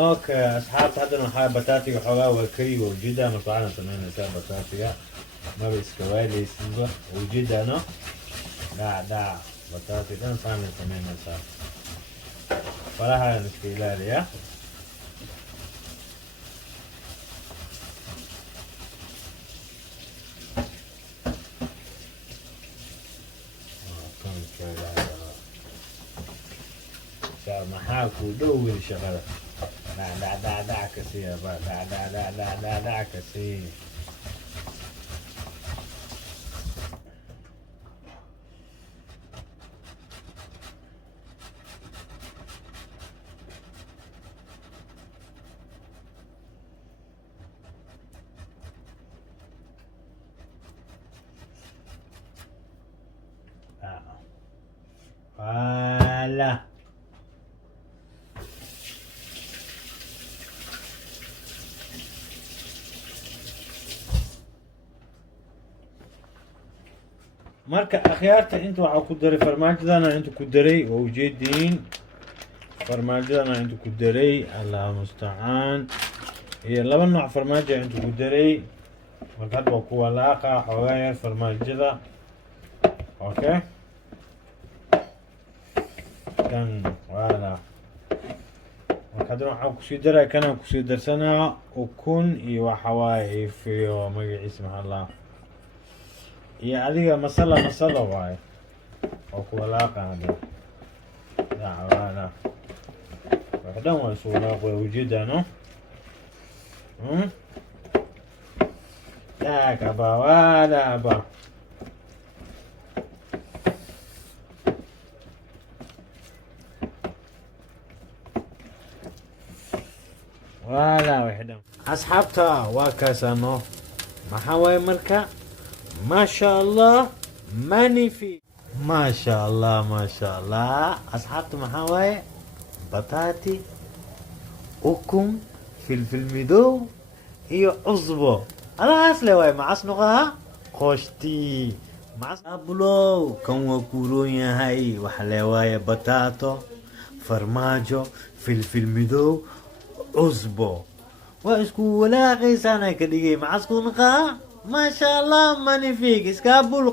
اوكي اصحاب هذا حاجه بطاطي وحواه وكري وجدا مطعنا سمينا سا بطاطي ما بيسكوالي سنبا وجدا نو دا بطاطي ده صار سمينا سا ولا حاجه مشكله لي maxaa ku dhow weli shaqada dhac ka siiya ba dhac ka sii voilà marka akhyaarta inta waxaa ku daray farmaajadana inta ku daray oo ujeediin farmaajadana inta ku daray allah mustacaan iyo laba nooc farmaajo inta ku daray marka hadda waa ku walaaqa xoogaa yar farmaajada okay kan wala marka hadda waxaa kusii daray kana kusii darsanaa ukun iyo waxa waaye iyo magaciisa maxaa la iyo adiga masala waaye oo ku walaaqa hadda wala waxdan waa soo walaaqo ujeedano kaba wala ba ولا وحده أصحابتا وكاسانو محاوي مركا ما شاء الله ماني في ما شاء الله أصحابتا محاوي بطاطي أكم فلفل مدو هي عصبو أنا أصلي واي مع أصنقها خوشتي مع أبلو كم وكورون يا هاي وحلواي بطاطو فرماجو فلفل مدو عصبو واسكو ولا غيسانا كديجي مع اسكو نقا ما شاء الله ماني فيك اسكابول